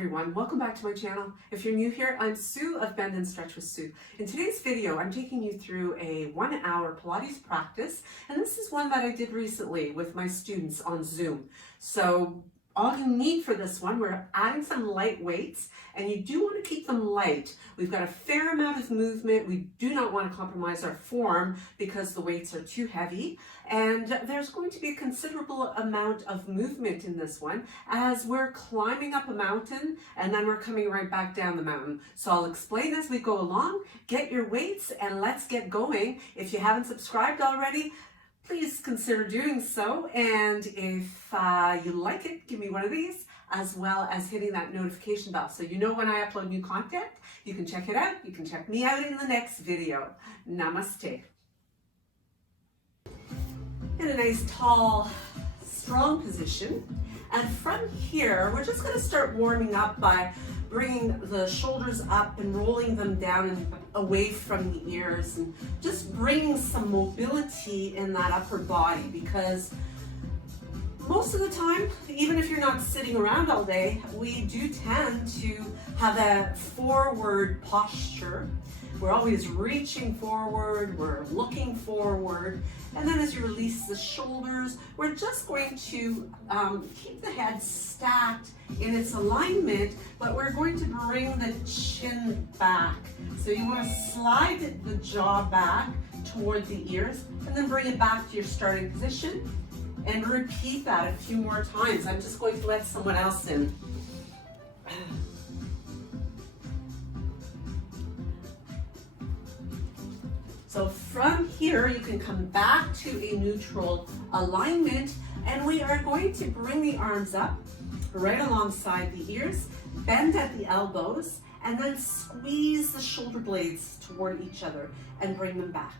everyone, welcome back to my channel. If you're new here, I'm Sue of Bendnstretch with Sue. In today's video, I'm taking you through a 1-hour Pilates practice, and this is one that I did recently with my students on Zoom. So all you need for this one, we're adding some light weights, and you do want to keep them light. We've got a fair amount of movement. We do not want to compromise our form because the weights are too heavy. And there's going to be a considerable amount of movement in this one as we're climbing up a mountain and then we're coming right back down the mountain. So I'll explain as we go along. Get your weights and let's get going. If you haven't subscribed already, please consider doing so, and if you like it, give me one of these, as well as hitting that notification bell so you know when I upload new content. You can check it out. You can check me out in the next video. Namaste. In a nice, tall, strong position, and from here, we're just going to start warming up by bringing the shoulders up and rolling them down and away from the ears, and just bringing some mobility in that upper body, because most of the time, even if you're not sitting around all day, we do tend to have a forward posture. We're always reaching forward, we're looking forward, and then as you release the shoulders, we're just going to keep the head stacked in its alignment, but we're going to bring the chin back. So you want to slide the jaw back toward the ears, and then bring it back to your starting position, and repeat that a few more times. I'm just going to let someone else in. So from here, you can come back to a neutral alignment, and we are going to bring the arms up right alongside the ears, bend at the elbows, and then squeeze the shoulder blades toward each other and bring them back.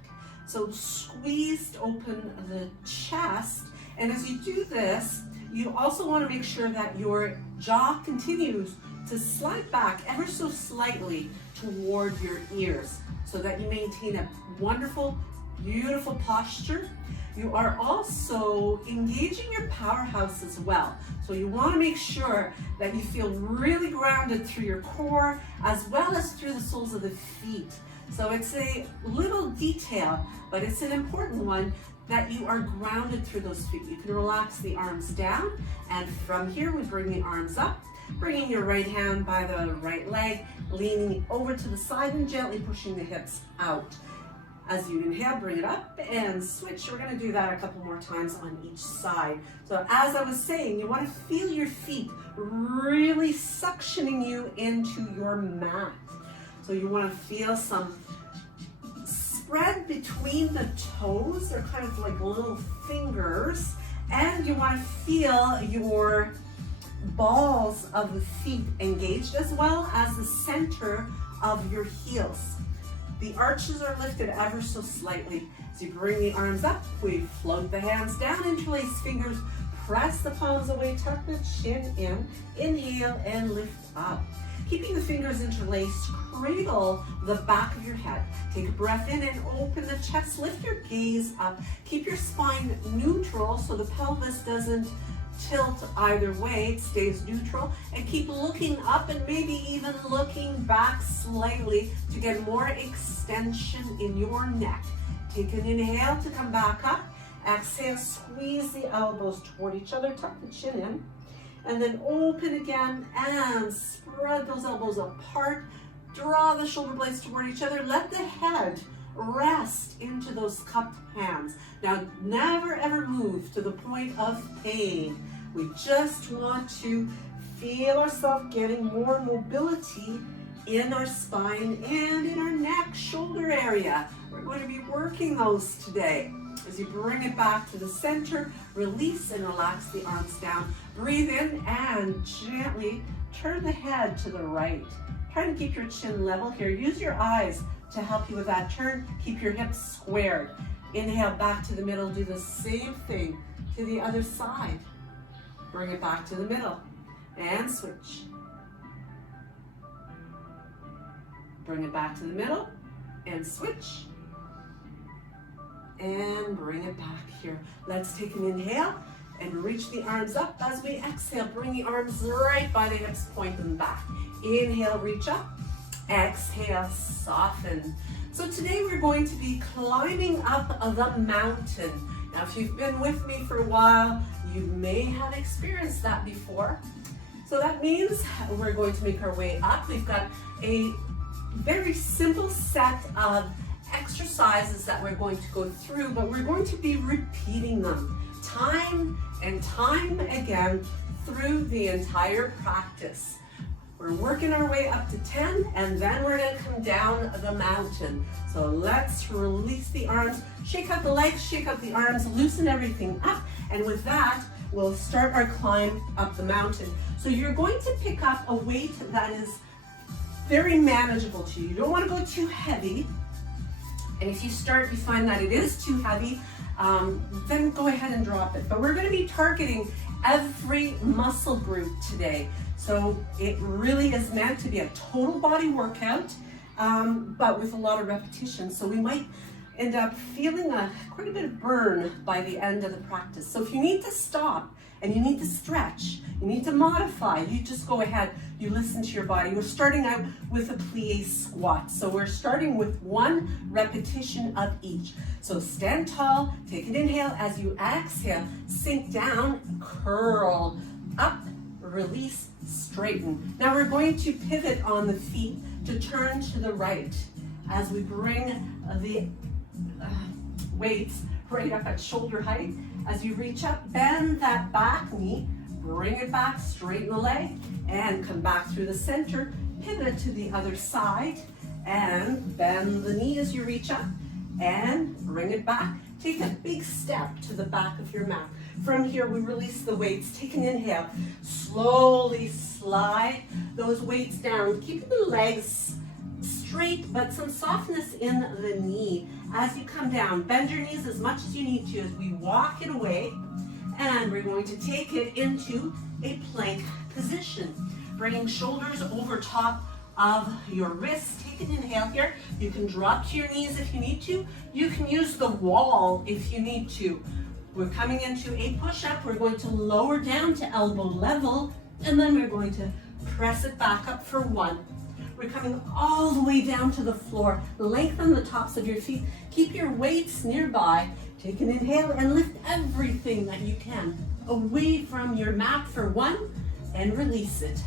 So squeeze to open the chest, and as you do this, you also want to make sure that your jaw continues to slide back ever so slightly toward your ears, so that you maintain a wonderful, beautiful posture. You are also engaging your powerhouse as well. So you want to make sure that you feel really grounded through your core as well as through the soles of the feet. So it's a little detail, but it's an important one, that you are grounded through those feet. You can relax the arms down, and from here we bring the arms up, bringing your right hand by the right leg, leaning over to the side and gently pushing the hips out. As you inhale, bring it up and switch. We're going to do that a couple more times on each side. So as I was saying, you want to feel your feet really suctioning you into your mat. So you want to feel some spread between the toes. They're kind of like little fingers. And you want to feel your balls of the feet engaged, as well as the center of your heels. The arches are lifted ever so slightly. As you bring the arms up, we float the hands down, interlace fingers, press the palms away, tuck the chin in, inhale and lift up. Keeping the fingers interlaced, cradle the back of your head. Take a breath in and open the chest, lift your gaze up. Keep your spine neutral so the pelvis doesn't tilt either way, it stays neutral, and keep looking up and maybe even looking back slightly to get more extension in your neck. Take an inhale to come back up. Exhale, squeeze the elbows toward each other, tuck the chin in, and then open again and spread those elbows apart. Draw the shoulder blades toward each other. Let the head rest into those cupped hands. Now, never ever move to the point of pain. We just want to feel ourselves getting more mobility in our spine and in our neck, shoulder area. We're going to be working those today. As you bring it back to the center, release and relax the arms down. Breathe in and gently turn the head to the right. Try to keep your chin level here. Use your eyes to help you with that turn. Keep your hips squared. Inhale back to the middle. Do the same thing to the other side. Bring it back to the middle and switch. Bring it back to the middle and switch. And bring it back here. Let's take an inhale And reach the arms up as we exhale. Bring the arms right by the hips, point them back. Inhale, reach up. Exhale, soften. So today we're going to be climbing up the mountain. Now, if you've been with me for a while, you may have experienced that before. So that means we're going to make our way up. We've got a very simple set of exercises that we're going to go through, but we're going to be repeating them time and time again through the entire practice. We're working our way up to 10, and then we're going to come down the mountain. So let's release the arms, shake out the legs, shake out the arms, loosen everything up, and with that, we'll start our climb up the mountain. So you're going to pick up a weight that is very manageable to you. You don't want to go too heavy, and if you find that it is too heavy, then go ahead and drop it. But we're going to be targeting every muscle group today. So it really is meant to be a total body workout, but with a lot of repetition. So we might end up feeling quite a bit of burn by the end of the practice. So if you need to stop and you need to stretch, you need to modify, you just go ahead, you listen to your body. We're starting out with a plie squat. So we're starting with 1 repetition of each. So stand tall, take an inhale. As you exhale, sink down, curl up, release, straighten. Now we're going to pivot on the feet to turn to the right as we bring the weights right up at shoulder height. As you reach up, bend that back knee, bring it back, straighten the leg, and come back through the center, pivot to the other side, and bend the knee as you reach up, and bring it back. Take a big step to the back of your mat. From here, we release the weights. Take an inhale. Slowly slide those weights down, keeping the legs straight, but some softness in the knee. As you come down, bend your knees as much as you need to as we walk it away, and we're going to take it into a plank position. Bringing shoulders over top of your wrists. Take an inhale here. You can drop to your knees if you need to. You can use the wall if you need to. We're coming into a push-up. We're going to lower down to elbow level, and then we're going to press it back up for 1. We're coming all the way down to the floor. Lengthen the tops of your feet. Keep your weights nearby. Take an inhale and lift everything that you can away from your mat for 1 and release it.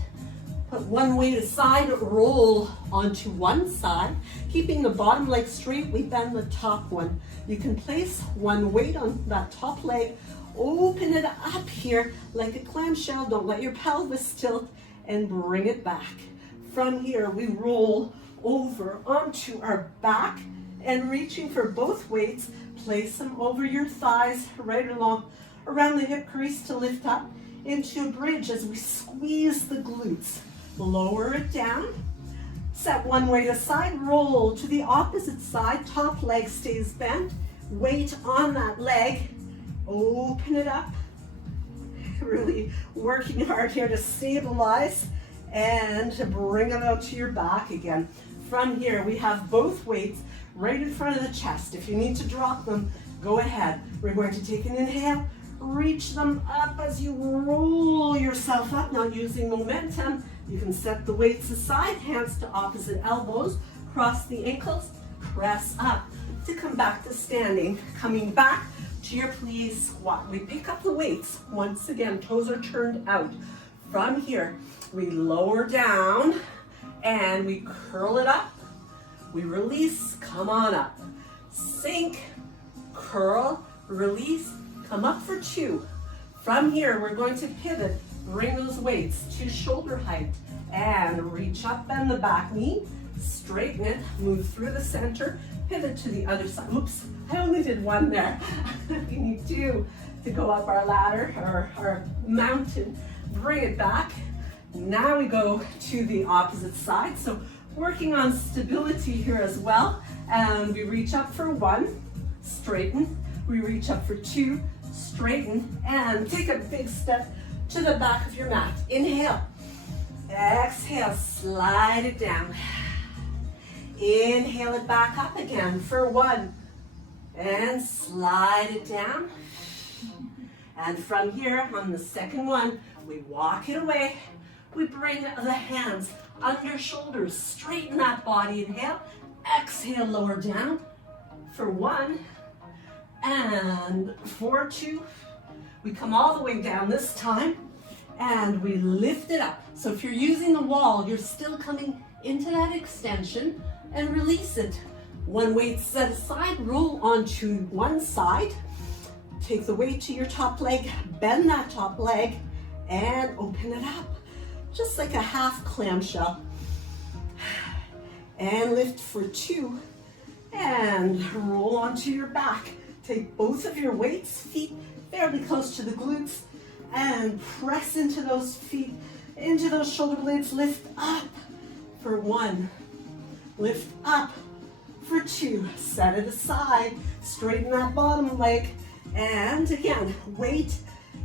Put 1 weight aside, roll onto one side. Keeping the bottom leg straight, we bend the top one. You can place 1 weight on that top leg, open it up here like a clamshell. Don't let your pelvis tilt, and bring it back. From here, we roll over onto our back, and reaching for both weights, place them over your thighs, right along around the hip crease to lift up into a bridge as we squeeze the glutes. Lower it down, set 1 weight aside, roll to the opposite side, top leg stays bent, weight on that leg, open it up, really working hard here to stabilize and to bring it out to your back again. From here, we have both weights right in front of the chest. If you need to drop them, go ahead. We're going to take an inhale, reach them up as you roll yourself up. Now using momentum, you can set the weights aside, hands to opposite elbows, cross the ankles, press up to come back to standing. Coming back to your plie squat. We pick up the weights. Once again, toes are turned out. From here, we lower down and we curl it up. We release, come on up. Sink, curl, release, come up for 2. From here, we're going to pivot, bring those weights to shoulder height, and reach up, bend the back knee, straighten it, move through the center, pivot to the other side. Oops, I only did 1 there. We need 2 to go up our ladder, or our mountain. Bring it back. Now we go to the opposite side. So working on stability here as well. And we reach up for 1, straighten. We reach up for 2, straighten, and take a big step to the back of your mat. Inhale. Exhale, slide it down. Inhale it back up again for 1. And slide it down. And from here, on the second one, we walk it away. We bring the hands under shoulders, straighten that body, inhale. Exhale, lower down for 1 and for 2. We come all the way down this time and we lift it up. So if you're using the wall, you're still coming into that extension and release it. One weight set aside, roll onto one side. Take the weight to your top leg, bend that top leg and open it up. Just like a half clamshell. And lift for 2 and roll onto your back. Take both of your weights, feet fairly close to the glutes, and press into those feet, into those shoulder blades. Lift up for 1, lift up for 2, set it aside, straighten that bottom leg, and again, weight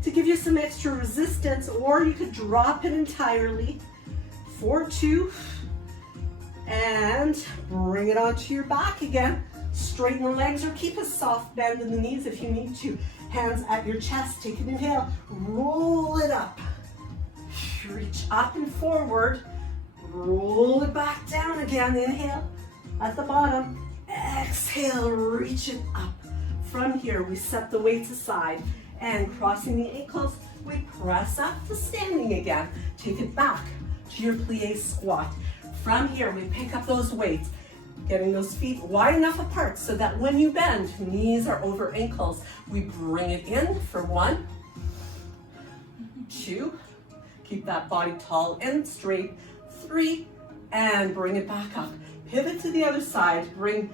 to give you some extra resistance, or you could drop it entirely for 2, and bring it onto your back again. Straighten the legs or keep a soft bend in the knees if you need to. Hands at your chest, take an inhale, roll it up. Reach up and forward, roll it back down again, inhale at the bottom, exhale, reach it up. From here, we set the weights aside and crossing the ankles, we press up to standing again. Take it back to your plie squat. From here, we pick up those weights, getting those feet wide enough apart so that when you bend, knees are over ankles. We bring it in for 1, 2, keep that body tall and straight, 3, and bring it back up. Pivot to the other side, bring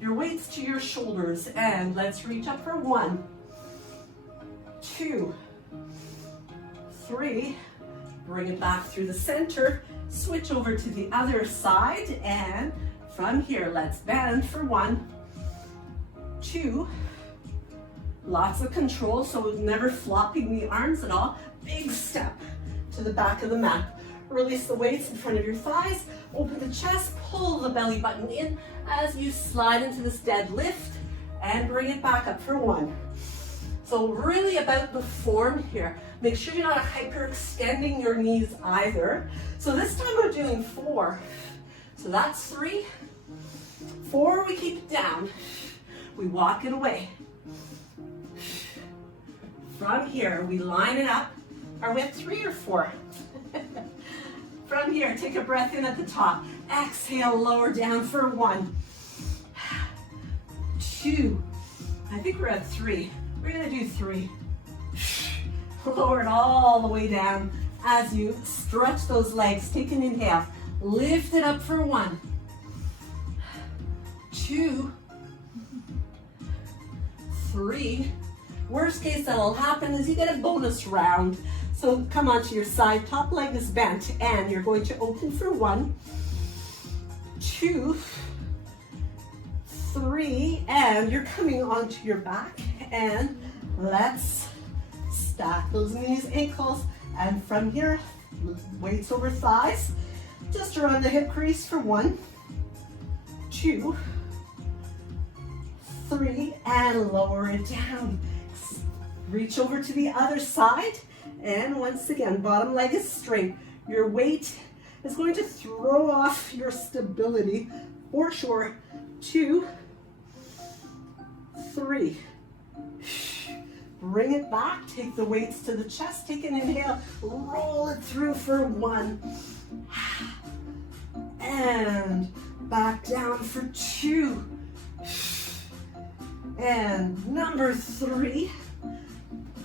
your weights to your shoulders, and let's reach up for 1, 2, 3, bring it back through the center, switch over to the other side, and from here, let's bend for 1, 2, lots of control, so never flopping the arms at all. Big step to the back of the mat. Release the weights in front of your thighs, open the chest, pull the belly button in as you slide into this deadlift, and bring it back up for 1. So really about the form here. Make sure you're not hyperextending your knees either. So this time we're doing 4. So that's 3. 4, we keep it down. We walk it away. From here, we line it up. Are we at 3 or 4? From here, take a breath in at the top. Exhale, lower down for 1, 2. I think we're at 3. We're gonna do 3. Lower it all the way down as you stretch those legs. Take an inhale. Lift it up for 1, 2, 3. Worst case that'll happen is you get a bonus round. So come onto your side, top leg is bent, and you're going to open for 1, 2, 3, and you're coming onto your back, and let's stack those knees, ankles, and from here, weights over thighs, just around the hip crease for 1, 2, 3, and lower it down. Reach over to the other side, and once again, bottom leg is straight. Your weight is going to throw off your stability for sure. 2, 3. Bring it back, take the weights to the chest, take an inhale, roll it through for 1. And back down for 2. And number 3.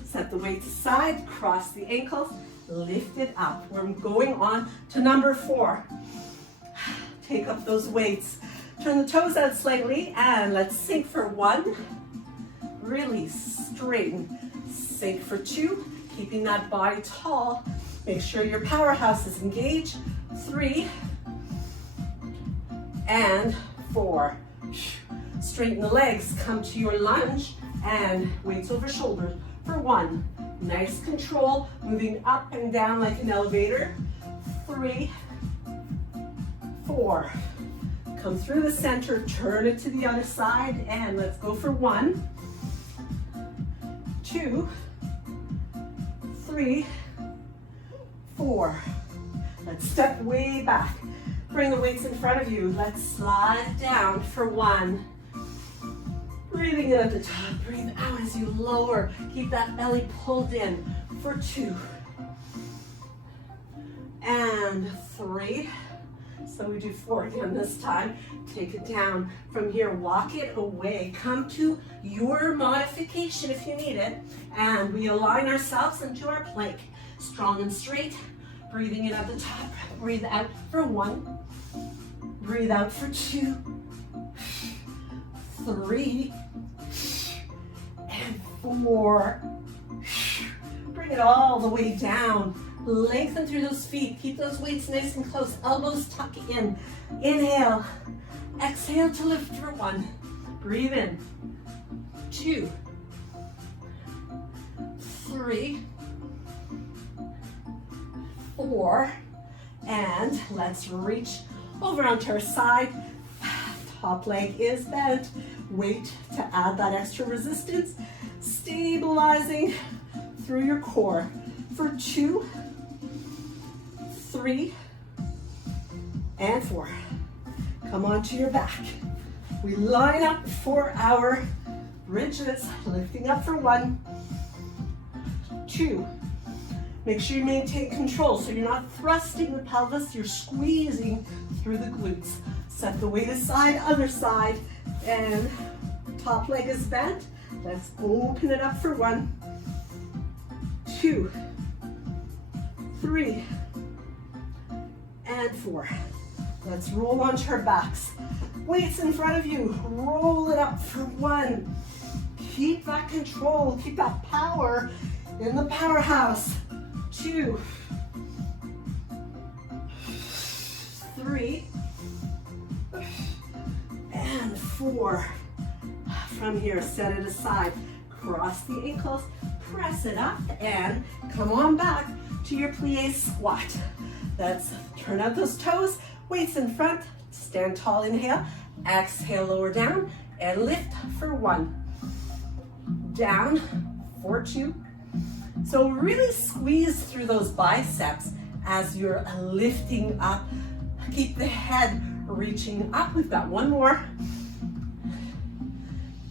Set the weights aside, cross the ankles, lift it up. We're going on to number 4. Take up those weights. Turn the toes out slightly and let's sink for 1. Release, straighten. Sink for 2, keeping that body tall. Make sure your powerhouse is engaged. 3 and 4. Straighten the legs, come to your lunge and weights over shoulders for 1. Nice control, moving up and down like an elevator. 3, 4. Come through the center, turn it to the other side, and let's go for 1, 2, 3, 4. Let's step way back. Bring the weights in front of you. Let's slide down for 1. Breathing in at the top. Breathe out as you lower. Keep that belly pulled in for 2. And 3. So we do 4 again this time. Take it down. From here, walk it away. Come to your modification if you need it. And we align ourselves into our plank. Strong and straight. Breathing in at the top. Breathe out for 1. Breathe out for 2. 3. And 4. Bring it all the way down. Lengthen through those feet. Keep those weights nice and close. Elbows tuck in. Inhale. Exhale to lift for 1. Breathe in. 2. 3. 4. And let's reach over onto our side. Top leg is bent. Weight to add that extra resistance. Stabilizing through your core for 2, 3, and 4. Come onto your back. We line up for our bridges, lifting up for 1, 2. Make sure you maintain control so you're not thrusting the pelvis, you're squeezing through the glutes. Set the weight aside, other side, and top leg is bent. Let's open it up for 1, 2, 3, and 4. Let's roll onto our backs. Weights in front of you. Roll it up for 1. Keep that control. Keep that power in the powerhouse. 2, 3, and 4. From here, set it aside. Cross the ankles. Press it up and come on back to your plie squat. Let's turn out those toes, weights in front, stand tall, inhale, exhale, lower down, and lift for 1. Down for 2. So really squeeze through those biceps as you're lifting up. Keep the head reaching up. We've got 1 more.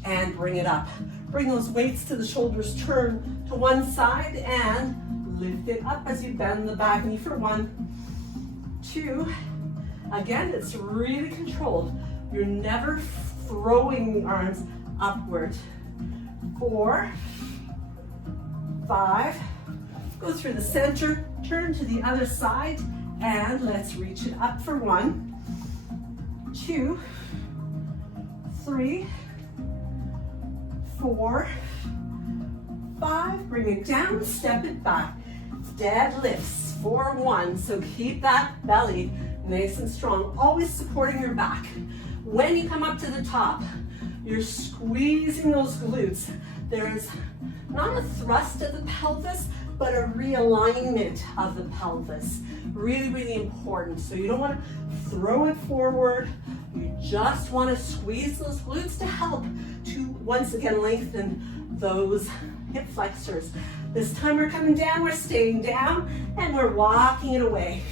And bring it up. Bring those weights to the shoulders, turn to one side and lift it up as you bend the back knee for 1, 2. Again, it's really controlled. You're never throwing the arms upward. 4, 5. Go through the center, turn to the other side, and let's reach it up for 1, 2, 3, 4, 5. Bring it down, step it back. Deadlifts for 1. So keep that belly nice and strong, always supporting your back. When you come up to the top, you're squeezing those glutes. There's not a thrust of the pelvis, but a realignment of the pelvis. Really, really important. So you don't want to throw it forward. You just want to squeeze those glutes to help to once again lengthen those hip flexors. This time we're coming down, we're staying down, and we're walking it away.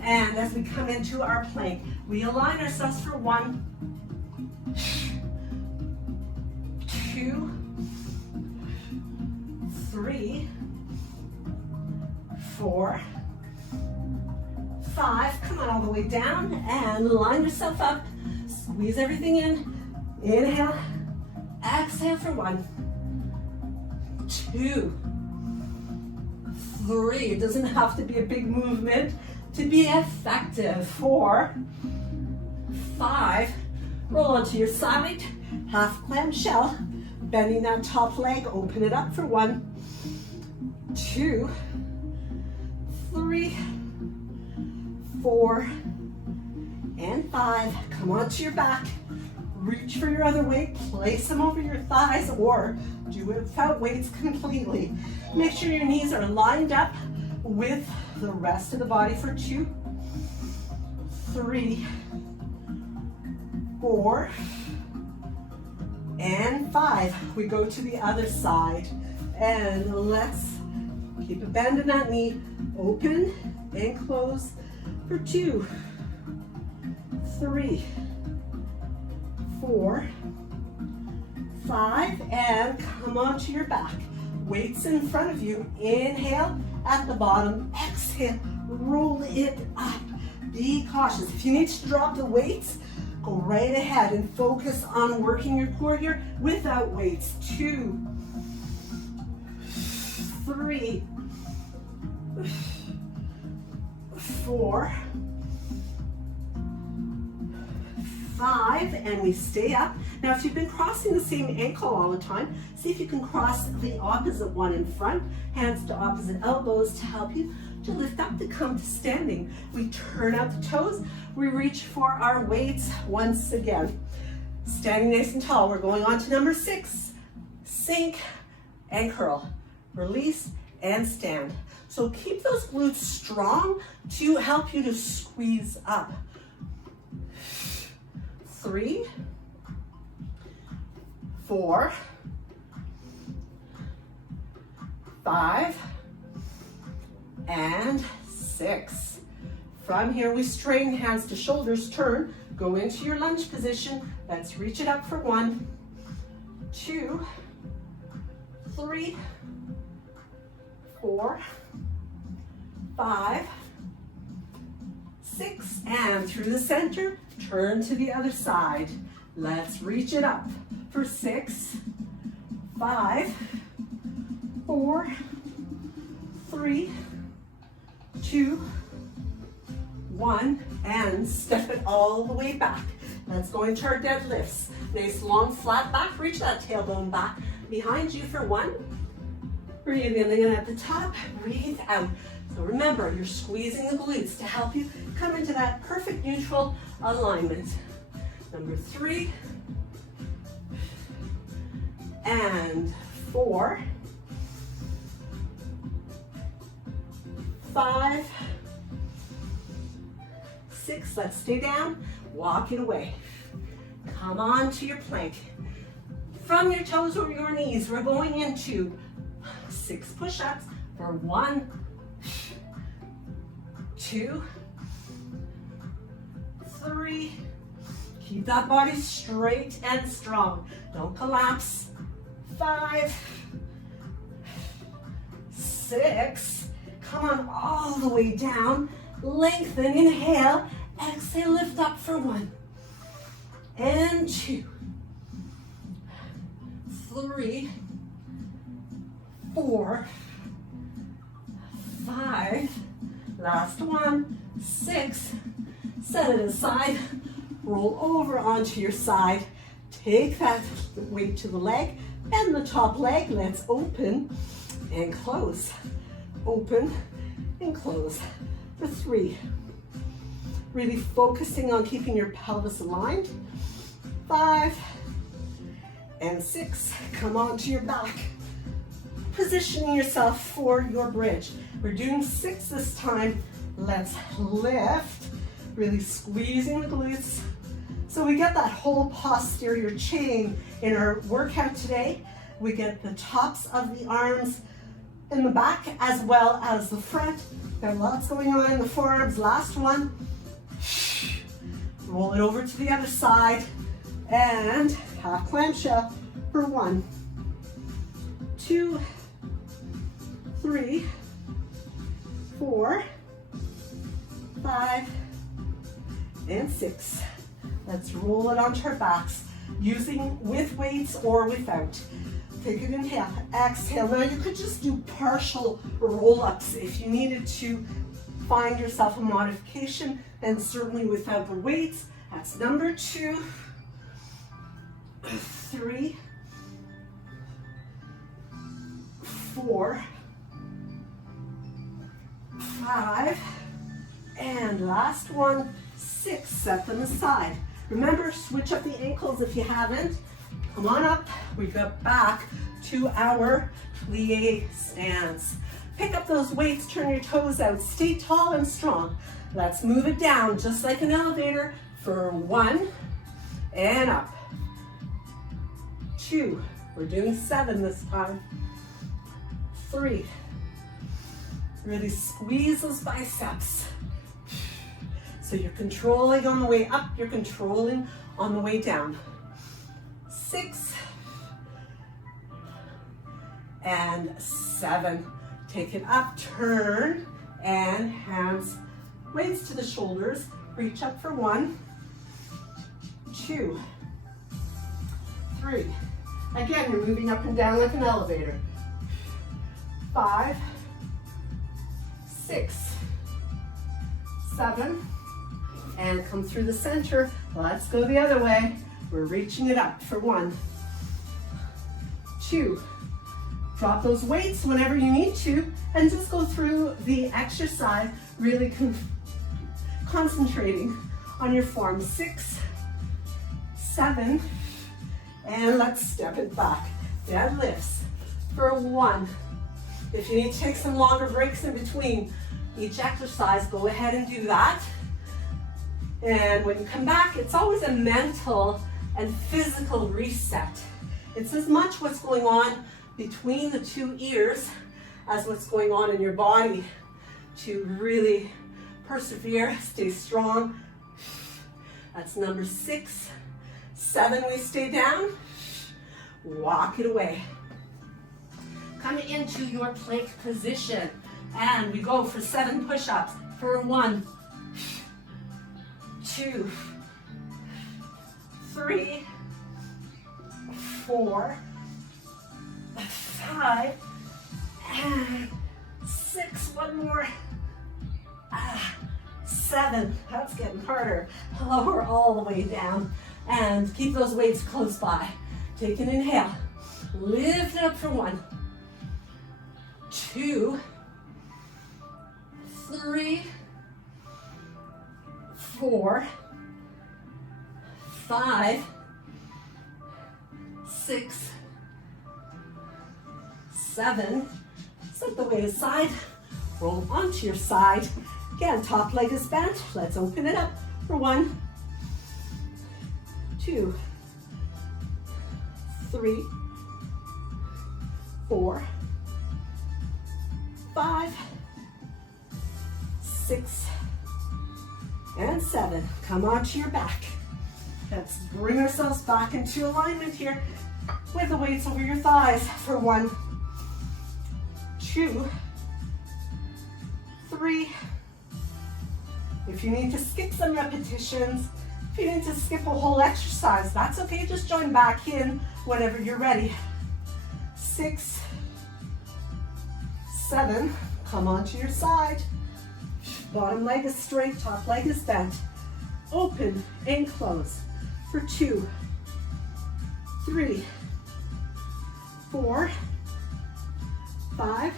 And as we come into our plank, we align ourselves for 1, 2, 3, 4, 5. Come on all the way down and line yourself up. Squeeze everything in. Inhale, exhale for 1, 2, 3. It doesn't have to be a big movement to be effective. 4, 5. Roll onto your side, half clamshell, bending that top leg, open it up for 1, 2, 3, 4, and 5. Come onto your back. Reach for your other weight, place them over your thighs, or do it without weights completely. Make sure your knees are lined up with the rest of the body for 2, 3, 4, and 5. We go to the other side, and let's keep a bend in that knee. Open and close for 2, 3, 4, 5, and come onto your back. Weights in front of you. Inhale at the bottom. Exhale, roll it up. Be cautious. If you need to drop the weights, go right ahead and focus on working your core here without weights. 2, 3, 4, 5, and we stay up. Now, if you've been crossing the same ankle all the time, see if you can cross the opposite one in front, hands to opposite elbows to help you to lift up to come to standing. We turn out the toes, we reach for our weights once again. Standing nice and tall, we're going on to number 6. Sink and curl, release and stand. So keep those glutes strong to help you to squeeze up. 3, 4, 5, and 6. From here, we straighten hands to shoulders, turn, go into your lunge position. Let's reach it up for 1, 2, 3, 4, 5, 6, and through the center, turn to the other side. Let's reach it up for 6, 5, 4, 3, 2, 1, and step it all the way back. Let's go into our deadlifts. Nice long flat back, reach that tailbone back behind you for 1. Breathing in at the top, breathe out. So remember, you're squeezing the glutes to help you come into that perfect neutral alignment. Number 3, and 4, 5, 6, let's stay down, walk it away. Come on to your plank. From your toes or your knees, we're going into 6 push-ups for 1, 2, 3, keep that body straight and strong. Don't collapse. 5, 6, come on all the way down. Lengthen, inhale, exhale, lift up for 1, and 2, 3, 4, 5, last 1, 6, set it aside, roll over onto your side, take that weight to the leg, bend the top leg, let's open and close, open and close for 3. Really focusing on keeping your pelvis aligned. 5 and 6, come onto your back. Positioning yourself for your bridge. We're doing 6 this time. Let's lift, really squeezing the glutes. So we get that whole posterior chain in our workout today. We get the tops of the arms in the back as well as the front. Got lots going on in the forearms. Last one. Roll it over to the other side and half clamshell for 1, 2, 3, 4, 5, and 6. Let's roll it onto our backs, using with weights or without. Take an inhale, exhale. Now you could just do partial roll-ups if you needed to find yourself a modification, and certainly without the weights. That's number 2, 3, 4, 5, and last one, 6. Set them aside. Remember, switch up the ankles if you haven't. Come on up. We go back to our plie stance. Pick up those weights, turn your toes out, stay tall and strong. Let's move it down just like an elevator for 1 and up. 2. We're doing 7 this time. 3. Really squeeze those biceps. So you're controlling on the way up, you're controlling on the way down. 6 and 7. Take it up, turn, and hands, weights to the shoulders. Reach up for 1, 2, 3. Again, you're moving up and down like an elevator. 5, 6, 7, and come through the center. Let's go the other way. We're reaching it up for 1, 2. Drop those weights whenever you need to, and just go through the exercise, really concentrating on your form. 6, 7, and let's step it back. Deadlifts for 1. If you need to take some longer breaks in between each exercise, go ahead and do that. And when you come back, it's always a mental and physical reset. It's as much what's going on between the 2 ears as what's going on in your body to really persevere, stay strong. That's number 6. 7, we stay down. Walk it away. Come into your plank position, and we go for 7 push-ups for 1, 2, 3, 4, 5, and 6. One more. 7. That's getting harder. Lower all the way down, and keep those weights close by. Take an inhale. Lift it up for 1, 2, 3, 4, 5, 6, 7. Set the weight aside. Roll onto your side. Again, top leg is bent. Let's open it up for 1, 2, 3, 4, 5, 6, and 7. Come onto your back. Let's bring ourselves back into alignment here with the weights over your thighs for 1, 2, 3. If you need to skip some repetitions, if you need to skip a whole exercise, that's okay. Just join back in whenever you're ready. 6, 7. Come onto your side. Bottom leg is straight, top leg is bent. Open and close for 2, 3, 4, 5,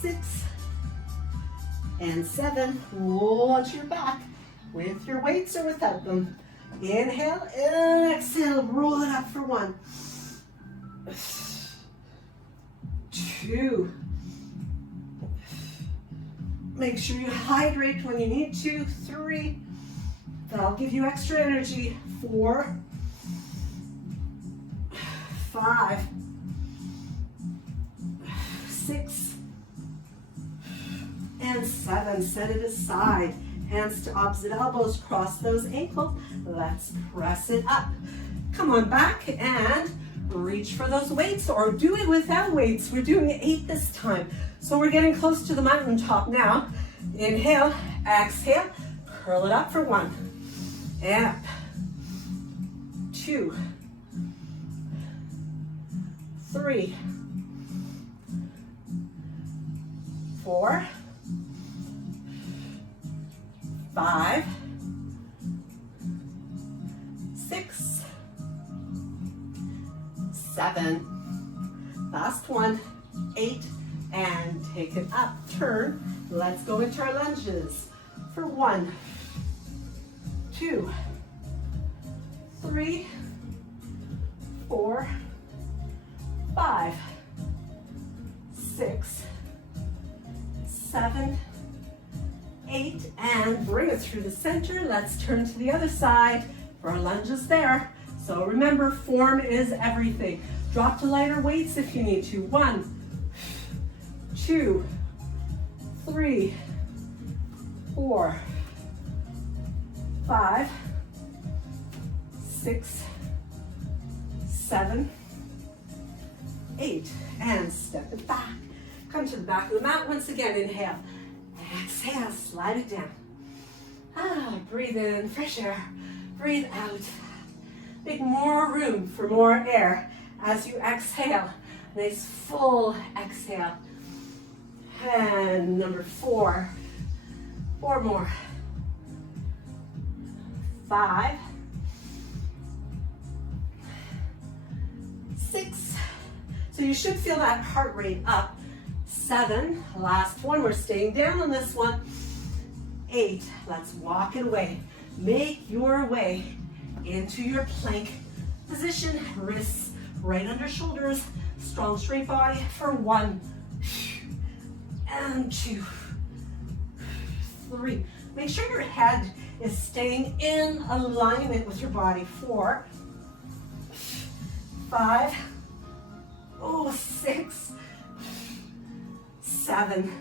6, and 7. Roll onto your back with your weights or without them. Inhale and exhale. Roll it up for 1, 2. Make sure you hydrate when you need to. 3. That'll give you extra energy. 4, 5, 6, and 7. Set it aside. Hands to opposite elbows. Cross those ankles. Let's press it up. Come on back and reach for those weights, or do it without weights. We're doing 8 this time. So we're getting close to the mountaintop now. Inhale, exhale, curl it up for 1. And up. 2, 3, 4, 5, 6, 7. Last one. 8. And take it up. Turn. Let's go into our lunges for 1, 2, 3, 4, 5, 6, 7, 8, and bring it through the center. Let's turn to the other side for our lunges there. So remember, form is everything. Drop to lighter weights if you need to. 1, 2, 3, 4, 5, 6, 7, 8. And step it back. Come to the back of the mat. Once again, inhale. Exhale, slide it down. Breathe in, fresh air. Breathe out. Make more room for more air as you exhale. Nice full exhale. And number 4. 4 more. 5. 6. So you should feel that heart rate up. 7. Last one. We're staying down on this one. 8. Let's walk it away. Make your way into your plank position. Wrists right under shoulders. Strong, straight body for 1 and 2, 3. Make sure your head is staying in alignment with your body. 4, 5, 6, 7,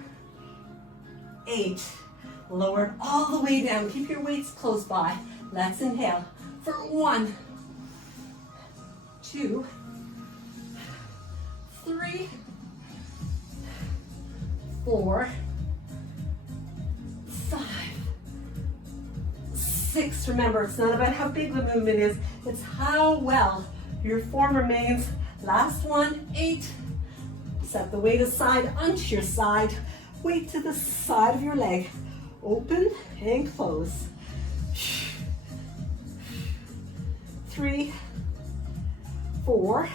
8. Lower it all the way down. Keep your weights close by. Let's inhale for 1, 2, 3, 4, 5, 6. Remember, it's not about how big the movement is, it's how well your form remains. Last one, 8. Set the weight aside onto your side. Weight to the side of your leg. Open and close. 3, 4,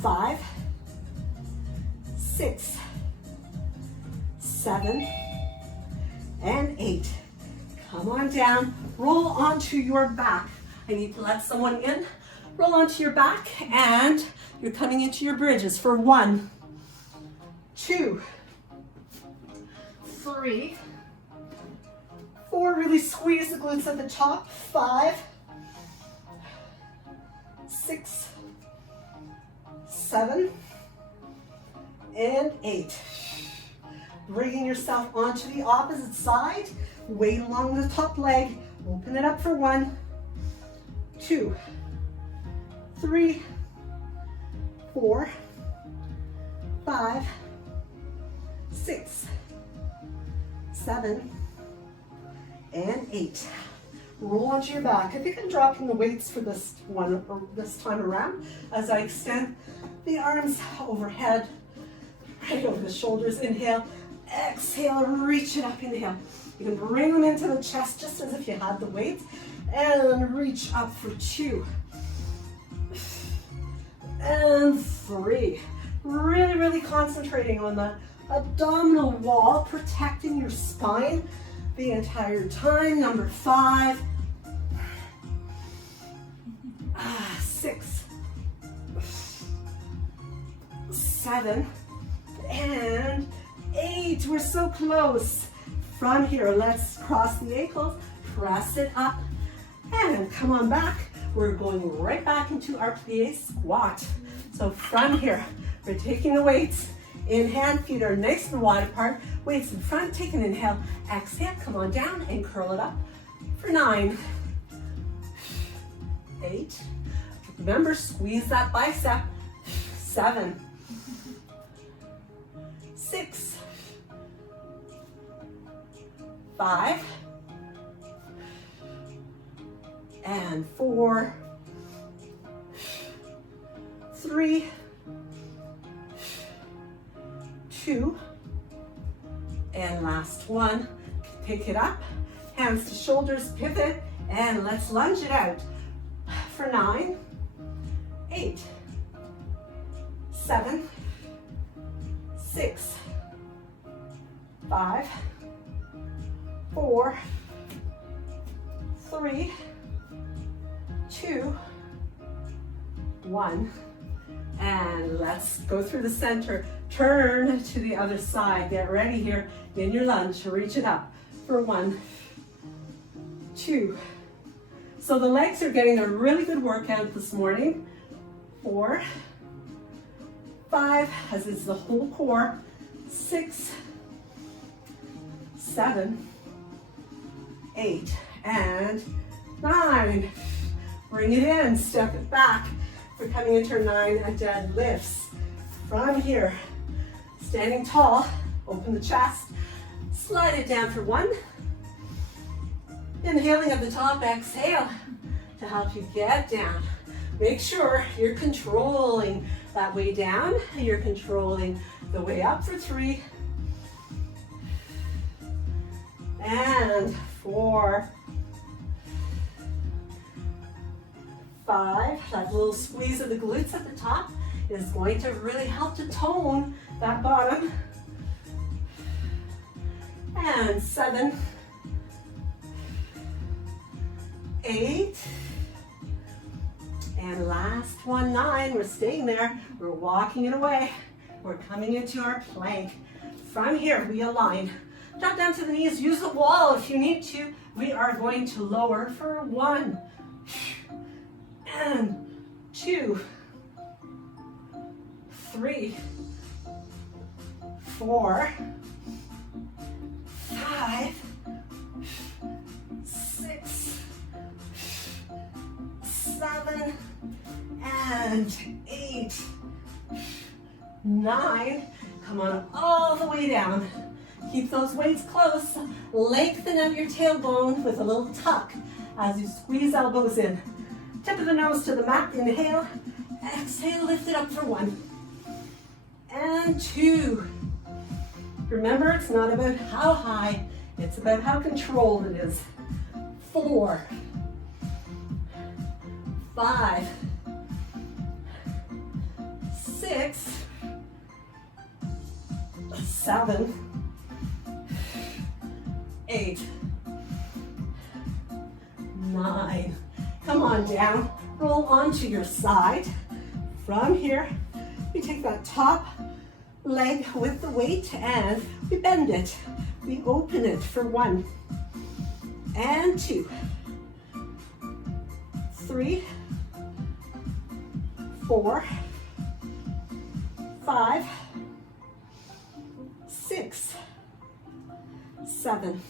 5, 6, 7, and 8. Come on down, roll onto your back. I need to let someone in. Roll onto your back, and you're coming into your bridges for 1, 2, 3, 4. Really squeeze the glutes at the top. 5, 6, 7, and 8. Bringing yourself onto the opposite side. Weight along the top leg. Open it up for 1, 2, 3, 4, 5, 6, 7, and 8. Roll onto your back. I think I'm dropping the weights for this one, or this time around, as I extend the arms overhead, right over the shoulders. Inhale, exhale, reach it up. Inhale. You can bring them into the chest just as if you had the weights, and reach up for 2 and 3. Really, really concentrating on the abdominal wall, protecting your spine the entire time. Number 5, 6, 7, and 8. We're so close. From here, let's cross the ankles, press it up, and come on back. We're going right back into our plie squat. So from here, we're taking the weights in hand, feet are nice and wide apart, weights in front, take an inhale, exhale, come on down and curl it up for 9, 8, remember, squeeze that bicep, 7, 6, 5, and 4, 3, 2, and last one. Pick it up, hands to shoulders, pivot, and let's lunge it out for 9, 8, 7, 6, 5, 4, 3, 2, 1, and let's go through the center. Turn to the other side. Get ready here in your lunge. Reach it up for 1, 2, So the legs are getting a really good workout this morning. 4, 5, as is the whole core. 6, 7, 8, and 9. Bring it in, step it back. We're coming into our 9 deadlifts. From here, standing tall, open the chest, slide it down for 1. Inhaling at the top, exhale to help you get down. Make sure you're controlling that way down. You're controlling the way up for 3. And 4. 5. That little squeeze of the glutes at the top is going to really help to tone that bottom. And 7. 8, and last one, 9. We're staying there. We're walking it away. We're coming into our plank. From here, we align. Drop down to the knees. Use the wall if you need to. We are going to lower for 1, and 2, 3, 4, 5, 6, 7, and 8, 9. Come on all the way down. Keep those weights close. Lengthen out your tailbone with a little tuck as you squeeze elbows in. Tip of the nose to the mat. Inhale. Exhale, lift it up for 1. And 2. Remember, it's not about how high, it's about how controlled it is. 4. 5, 6, 7, 8, 9. Come on down. Roll onto your side. From here, we take that top leg with the weight and we bend it. We open it for 1 and 2, 3, 4, 5, 6, 7,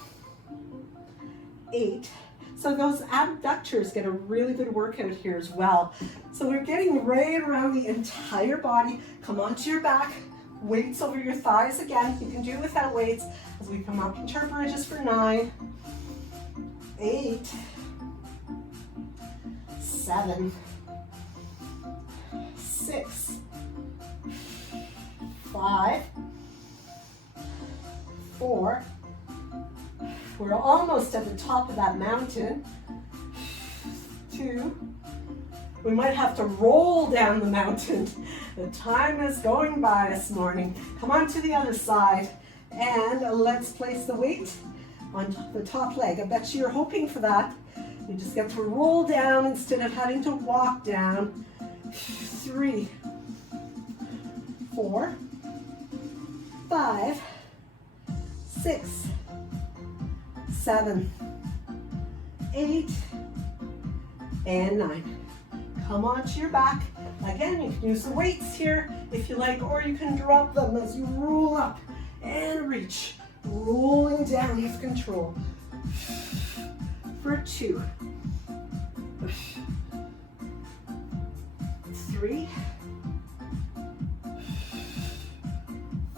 8. So those abductors get a really good workout here as well. So we're getting right around the entire body. Come onto your back, weights over your thighs again. You can do it without weights as we come up into our bridges for 9, 8, 7, 6, 5, 4. We're almost at the top of that mountain. 2. We might have to roll down the mountain. The time is going by this morning. Come on to the other side and let's place the weight on the top leg. I bet you're hoping for that. You just get to roll down instead of having to walk down. 3, 4, 5, 6, 7, 8, and 9. Come onto your back. Again, you can use the weights here if you like, or you can drop them as you roll up and reach. Rolling down with control. For 2, 3,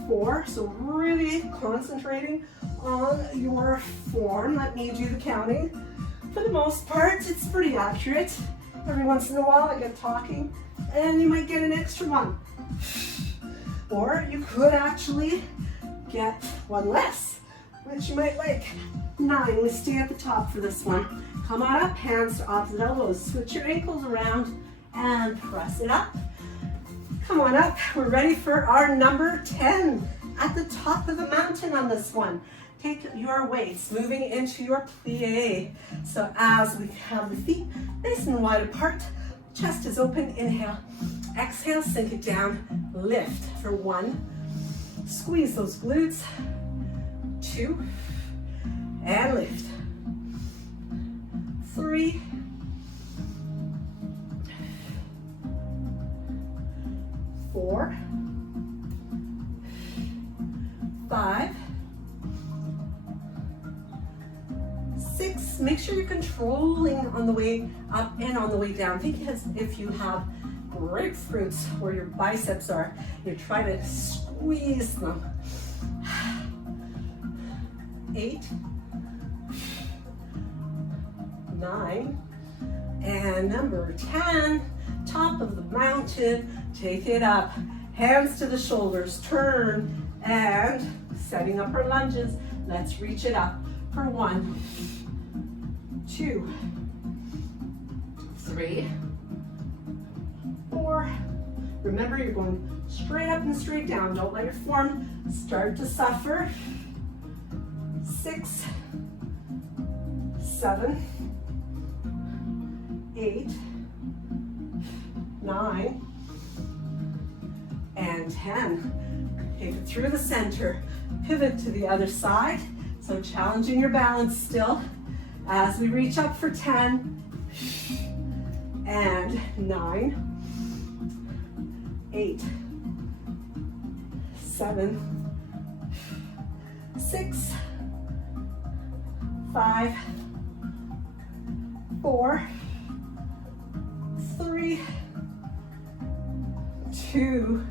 4. So really concentrating on your form. Let me do the counting. For the most part, it's pretty accurate. Every once in a while I get talking and you might get an extra 1. Or you could actually get 1 less, which you might like. 9, we stay at the top for this one. Come on up, hands to opposite elbows. Switch your ankles around and press it up. Come on up, we're ready for our number 10 at the top of the mountain on this one. Take your weights, moving into your plie. So as we have the feet nice and wide apart, chest is open, inhale. Exhale, sink it down, lift for 1. Squeeze those glutes. 2, and lift. 3, 4, 5, 6. Make sure you're controlling on the way up and on the way down. Think as if you have grapefruits where your biceps are. You try to squeeze them. 8, 9, and number 10, top of the mountain. Take it up, hands to the shoulders, turn, and setting up our lunges. Let's reach it up for 1, 2, 3, 4. Remember, you're going straight up and straight down. Don't let your form start to suffer. 6, 7, 8, 9, and 10. Take it through the center. Pivot to the other side. So challenging your balance still as we reach up for 10 and 9, 8, 7, 6, 5, 4, 3, 2,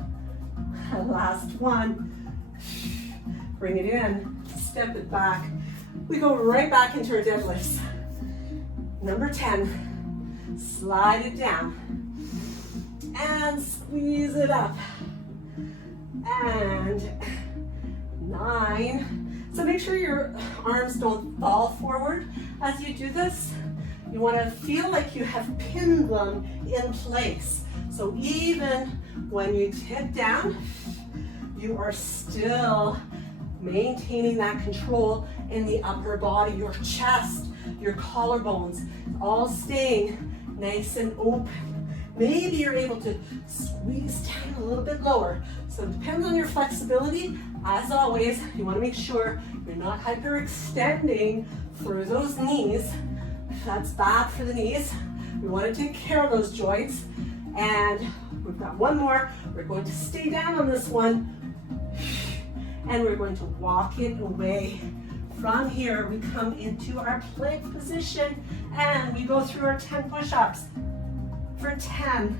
last one. Bring it in, step it back. We go right back into our deadlifts. Number 10, slide it down and squeeze it up. And 9. So make sure your arms don't fall forward as you do this. You want to feel like you have pinned them in place. So even when you tip down, you are still maintaining that control in the upper body, your chest, your collarbones, all staying nice and open. Maybe you're able to squeeze down a little bit lower. So it depends on your flexibility. As always, you want to make sure you're not hyperextending through those knees. That's bad for the knees. We want to take care of those joints. And we've got one more. We're going to stay down on this one. And we're going to walk it away. From here, we come into our plank position and we go through our 10 push-ups for 10,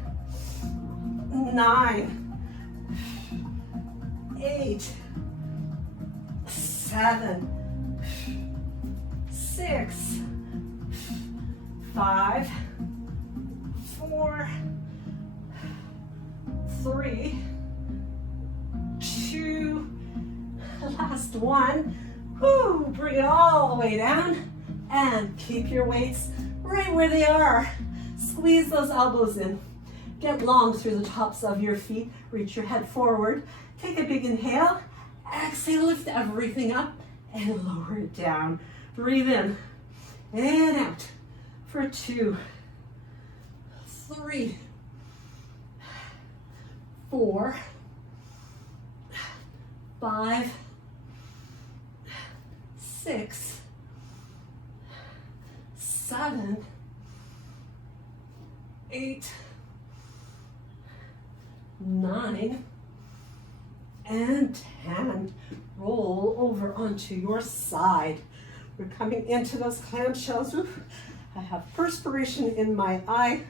9, 8, 7, 6, 5, 4, 3, 2, last one. Whew, bring it all the way down and keep your weights right where they are. Squeeze those elbows in. Get long through the tops of your feet. Reach your head forward. Take a big inhale. Exhale, lift everything up and lower it down. Breathe in and out for 2, 3, 4, 5, 6, 7, 8, 9, and 10. Roll over onto your side. We're coming into those clamshells. Oof. I have perspiration in my eye.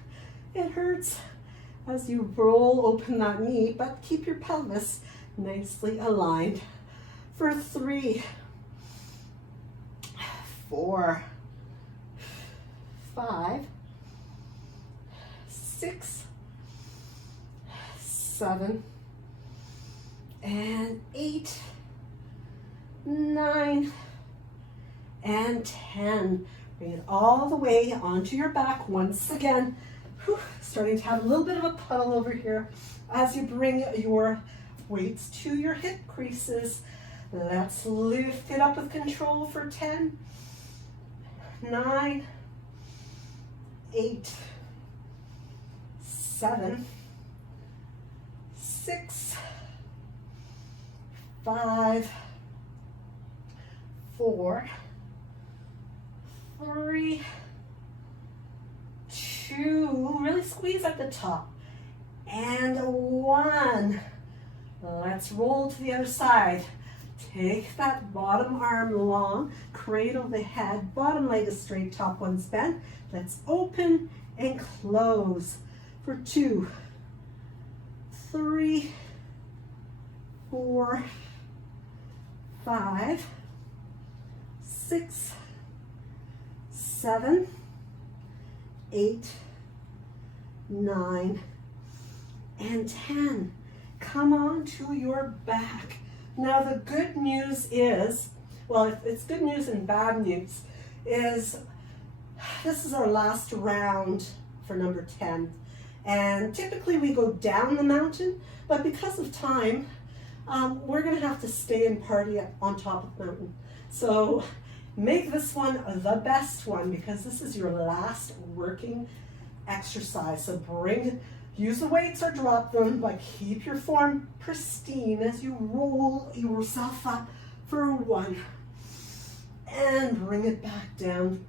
It hurts as you roll open that knee, but keep your pelvis nicely aligned. For 3, 4, 5, 6, 7, and 8, 9, and 10. Bring it all the way onto your back once again. Whew, starting to have a little bit of a puddle over here as you bring your weights to your hip creases. Let's lift it up with control for 10, 9, 8, 7, 6, 5, 4, 3, 2, really squeeze at the top, and 1. Let's roll to the other side. Take that bottom arm long, cradle the head, bottom leg is straight, top one's bent. Let's open and close for 2, 3, 4, 5, 6, 7, 8, 9, and 10. Come on to your back. Now the good news is, well, it's good news and bad news, is this is our last round for number 10. And typically we go down the mountain, but because of time, we're gonna have to stay and party on top of the mountain. So make this one the best one because this is your last working exercise. So use the weights or drop them, but keep your form pristine as you roll yourself up for 1. And bring it back down.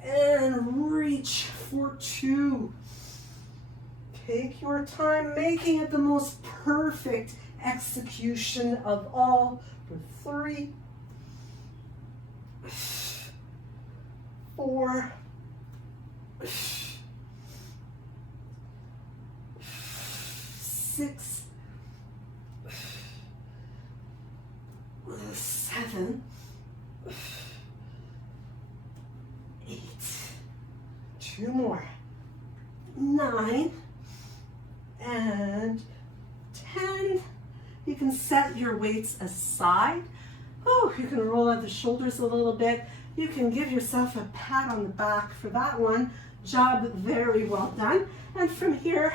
And reach for 2. Take your time making it the most perfect execution of all for 3, 4, 6, 7, 8, 2 more, 9, and 10. You can set your weights aside. Oh, you can roll out the shoulders a little bit. You can give yourself a pat on the back for that one. Job very well done. And from here,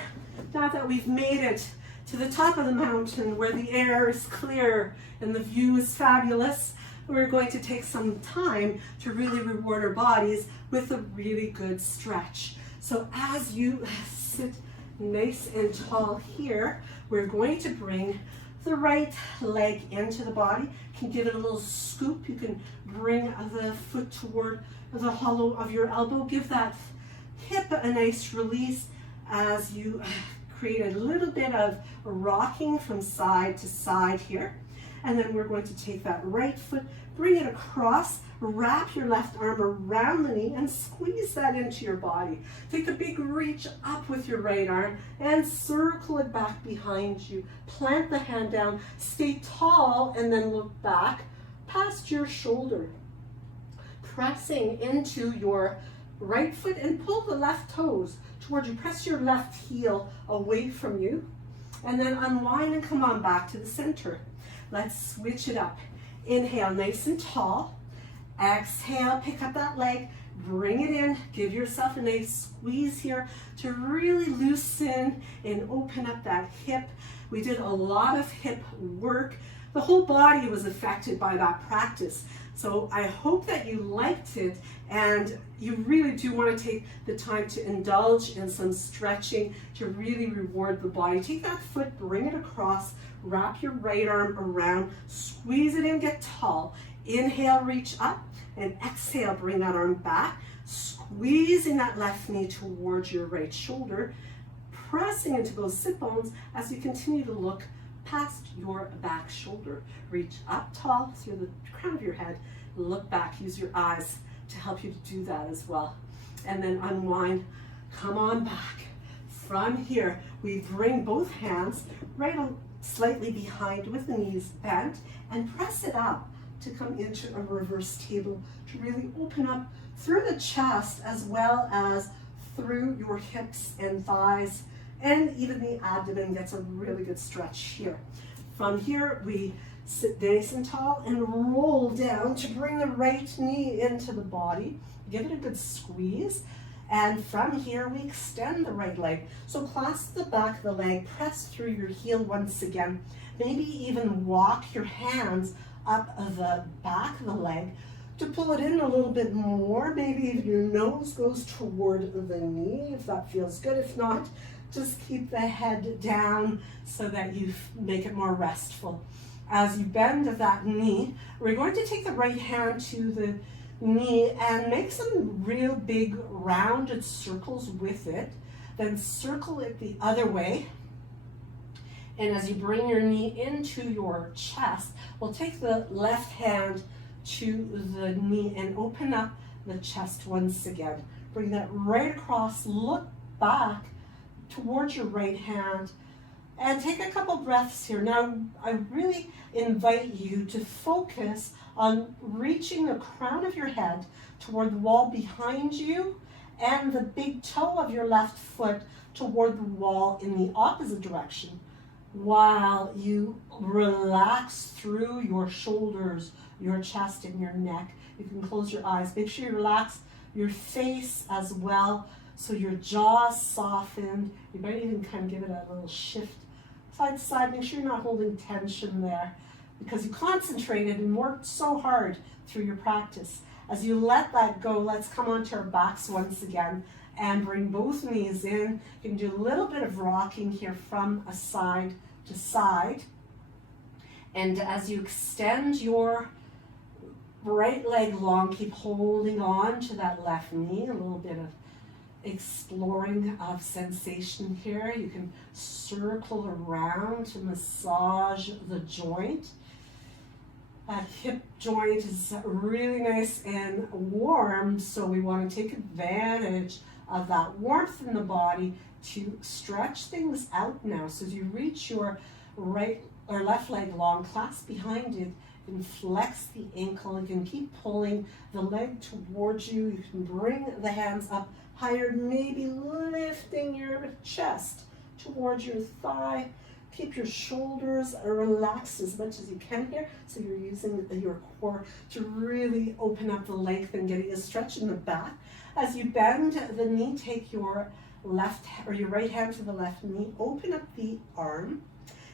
now that we've made it to the top of the mountain where the air is clear and the view is fabulous, we're going to take some time to really reward our bodies with a really good stretch. So as you sit nice and tall here, we're going to bring the right leg into the body. You can give it a little scoop. You can bring the foot toward the hollow of your elbow. Give that hip a nice release as you create a little bit of rocking from side to side here. And then we're going to take that right foot, bring it across, wrap your left arm around the knee and squeeze that into your body. Take a big reach up with your right arm and circle it back behind you. Plant the hand down, stay tall, and then look back past your shoulder. Pressing into your right foot and pull the left toes towards you. Press your left heel away from you and then unwind and come on back to the center. Let's switch it up. Inhale, nice and tall. Exhale, pick up that leg, bring it in, give yourself a nice squeeze here to really loosen and open up that hip. We did a lot of hip work. The whole body was affected by that practice. So I hope that you liked it and you really do want to take the time to indulge in some stretching to really reward the body. Take that foot, bring it across, wrap your right arm around, squeeze it in, get tall. Inhale, reach up, and exhale, bring that arm back, squeezing that left knee towards your right shoulder, pressing into those sit bones as you continue to look past your back shoulder. Reach up tall through the crown of your head, look back, use your eyes to help you to do that as well. And then unwind, come on back. From here, we bring both hands right slightly behind with the knees bent and press it up to come into a reverse table to really open up through the chest as well as through your hips and thighs, and even the abdomen gets a really good stretch here. From here, we sit nice and tall and roll down to bring the right knee into the body. Give it a good squeeze. And from here, we extend the right leg. So clasp the back of the leg, press through your heel once again. Maybe even walk your hands up the back of the leg to pull it in a little bit more. Maybe even your nose goes toward the knee if that feels good. If not, just keep the head down so that you make it more restful. As you bend that knee, we're going to take the right hand to the knee and make some real big rounded circles with it. Then circle it the other way And as you bring your knee into your chest, we'll take the left hand to the knee and open up the chest once again. Bring that right across, look back towards your right hand, and take a couple breaths here. Now, I really invite you to focus on reaching the crown of your head toward the wall behind you and the big toe of your left foot toward the wall in the opposite direction, while you relax through your shoulders, your chest, and your neck. You can close your eyes. Make sure you relax your face as well, so your jaw's softened. You might even kind of give it a little shift side to side. Make sure you're not holding tension there, because you concentrated and worked so hard through your practice. As you let that go, let's come onto our backs once again and bring both knees in. You can do a little bit of rocking here from a side to side. And as you extend your right leg long, keep holding on to that left knee. A little bit of exploring of sensation here. You can circle around to massage the joint. That hip joint is really nice and warm, so we want to take advantage of that warmth in the body to stretch things out now. So as you reach your right or left leg long, clasp behind it, you can flex the ankle. You can keep pulling the leg towards you. You can bring the hands up higher, maybe lifting your chest towards your thigh. Keep your shoulders relaxed as much as you can here, so you're using your core to really open up the length and getting a stretch in the back. As you bend the knee, take your left or your right hand to the left knee, open up the arm,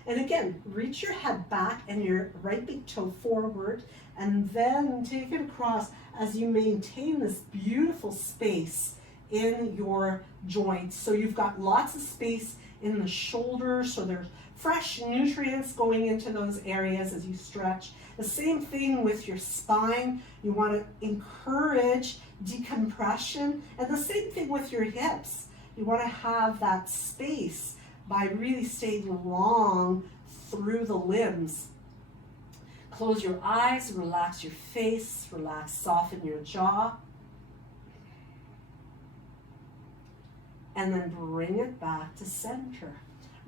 and again, reach your head back and your right big toe forward, and then take it across as you maintain this beautiful space in your joints. So you've got lots of space in the shoulders, so there's fresh nutrients going into those areas as you stretch. The same thing with your spine. You want to encourage decompression, and the same thing with your hips. You want to have that space by really staying long through the limbs. Close your eyes, relax your face, relax, soften your jaw. And then bring it back to center.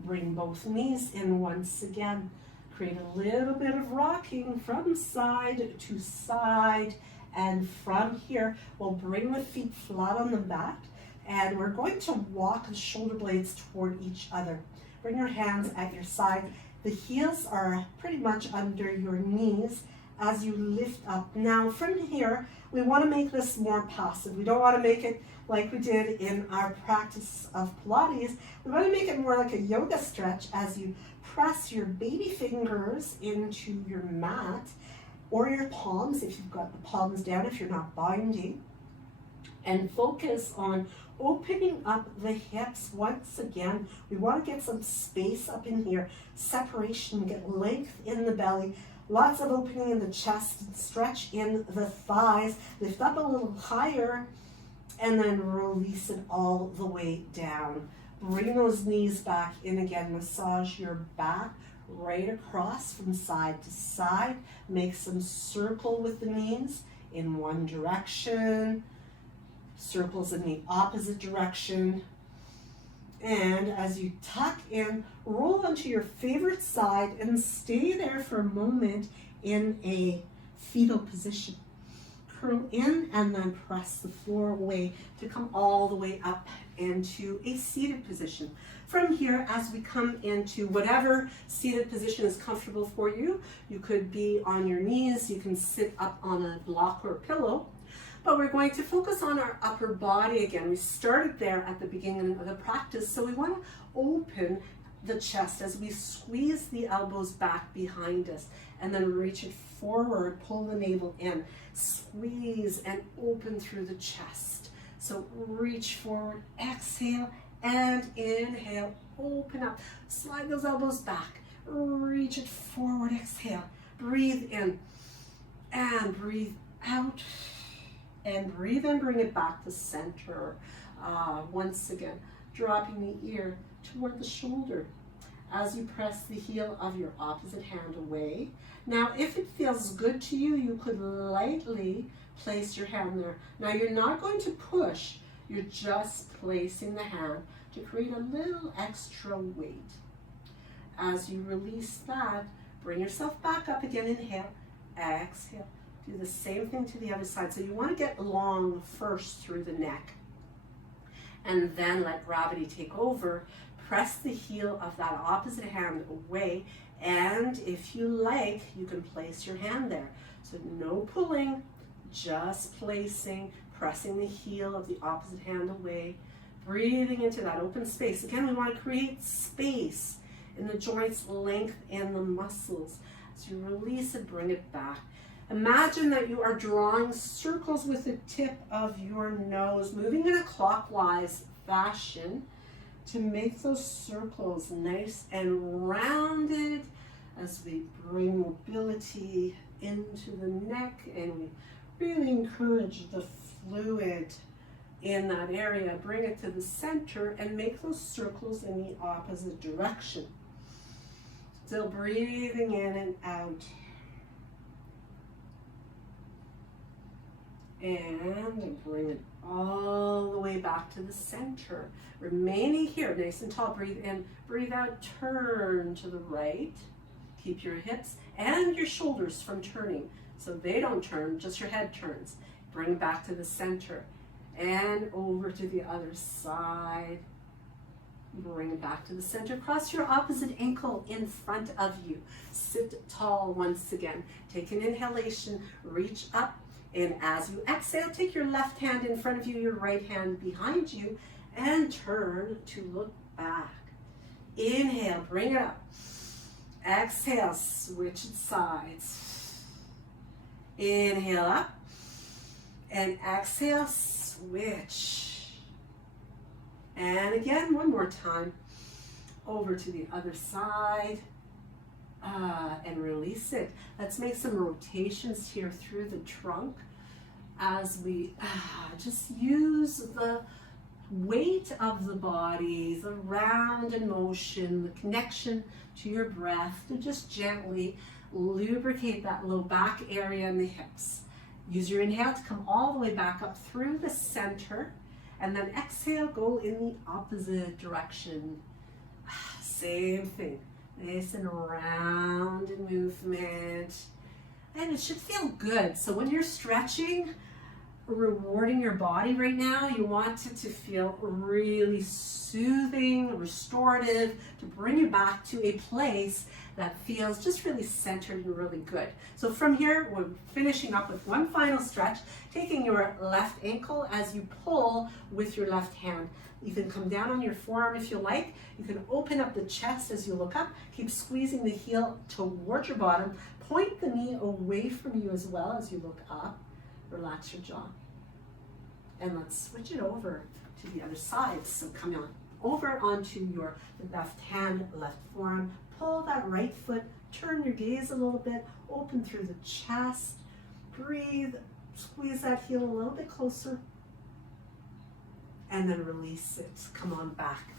Bring both knees in once again. Create a little bit of rocking from side to side. And from here, we'll bring the feet flat on the mat. And we're going to walk the shoulder blades toward each other. Bring your hands at your side. The heels are pretty much under your knees as you lift up. Now from here, we want to make this more passive. We don't want to make it like we did in our practice of Pilates. We want to make it more like a yoga stretch as you press your baby fingers into your mat, or your palms if you've got the palms down, if you're not binding, and focus on opening up the hips once again. We want to get some space up in here, separation, get length in the belly, lots of opening in the chest, stretch in the thighs, lift up a little higher, and then release it all the way down. Bring those knees back in again, massage your back right across from side to side. Make some circle with the knees in one direction, circles in the opposite direction. And as you tuck in, roll onto your favorite side and stay there for a moment in a fetal position. Curl in and then press the floor away to come all the way up into a seated position. From here, as we come into whatever seated position is comfortable for you, you could be on your knees, you can sit up on a block or a pillow, but we're going to focus on our upper body again. We started there at the beginning of the practice, so we want to open the chest as we squeeze the elbows back behind us, and then reach it forward, pull the navel in, squeeze and open through the chest. So reach forward, exhale, and inhale, open up, slide those elbows back, reach it forward, exhale, breathe in, and breathe out, and breathe in, bring it back to center. Once again, dropping the ear toward the shoulder. as you press the heel of your opposite hand away. Now, if it feels good to you, you could lightly place your hand there. Now, you're not going to push. You're just placing the hand to create a little extra weight. As you release that, bring yourself back up again. Inhale, exhale. Do the same thing to the other side. So you want to get long first through the neck, and then let gravity take over. Press the heel of that opposite hand away, and if you like, you can place your hand there. So no pulling, just placing, pressing the heel of the opposite hand away, breathing into that open space. Again, we want to create space in the joints, length, and the muscles. As you release it, bring it back. Imagine that you are drawing circles with the tip of your nose, moving in a clockwise fashion to make those circles nice and rounded as we bring mobility into the neck, and we really encourage the fluid in that area. Bring it to the center and make those circles in the opposite direction. Still breathing in and out. And bring it all the way back to the center. Remaining here, nice and tall. Breathe in, breathe out, turn to the right. Keep your hips and your shoulders from turning, so they don't turn, just your head turns. Bring back to the center and over to the other side. Bring it back to the center. Cross your opposite ankle in front of you. Sit tall once again. Take an inhalation, reach up. And as you exhale, take your left hand in front of you, your right hand behind you, and turn to look back. Inhale, bring it up. Exhale, switch sides. Inhale up. And exhale, switch. And again, one more time. Over to the other side. And release it. Let's make some rotations here through the trunk as we just use the weight of the body, the round and motion, the connection to your breath to just gently lubricate that low back area and the hips. Use your inhale to come all the way back up through the center, and then exhale, go in the opposite direction. Same thing. Nice and round in movement. And it should feel good. So when you're stretching, rewarding your body right now, you want it to feel really soothing, restorative, to bring you back to a place that feels just really centered and really good. So from here, we're finishing up with one final stretch, taking your left ankle as you pull with your left hand. You can come down on your forearm if you like. You can open up the chest as you look up. Keep squeezing the heel towards your bottom. Point the knee away from you as well as you look up. Relax your jaw. And let's switch it over to the other side. So come on over onto your left hand, left forearm. Pull that right foot. Turn your gaze a little bit. Open through the chest. Breathe. Squeeze that heel a little bit closer. And then release it. Come on back.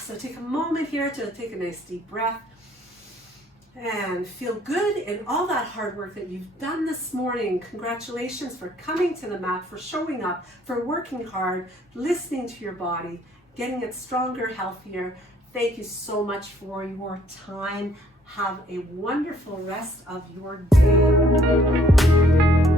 So take a moment here to take a nice deep breath and feel good in all that hard work that you've done this morning. Congratulations for coming to the mat, for showing up, for working hard, listening to your body, getting it stronger, healthier. Thank you so much for your time. Have a wonderful rest of your day.